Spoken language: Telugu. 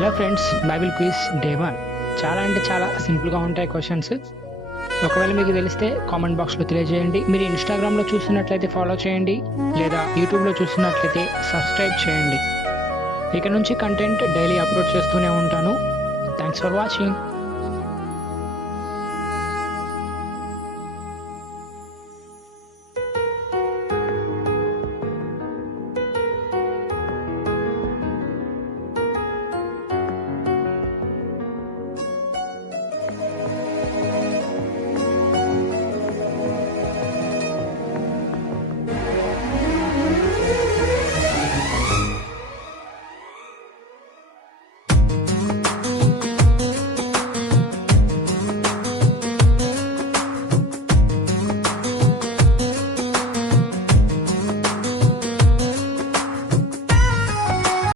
Hello friends, Bible quiz day 1 చాలా అంటే చాలా సింపుల్గా ఉంటాయి క్వశ్చన్స్. ఒకవేళ మీకు తెలిస్తే కామెంట్ బాక్స్లో తెలియజేయండి. మీరు ఇన్స్టాగ్రామ్లో చూస్తున్నట్లయితే ఫాలో చేయండి, లేదా యూట్యూబ్లో చూస్తున్నట్లయితే సబ్స్క్రైబ్ చేయండి. ఇక నుంచి కంటెంట్ డైలీ అప్లోడ్ చేస్తూనే ఉంటాను. Thanks for watching.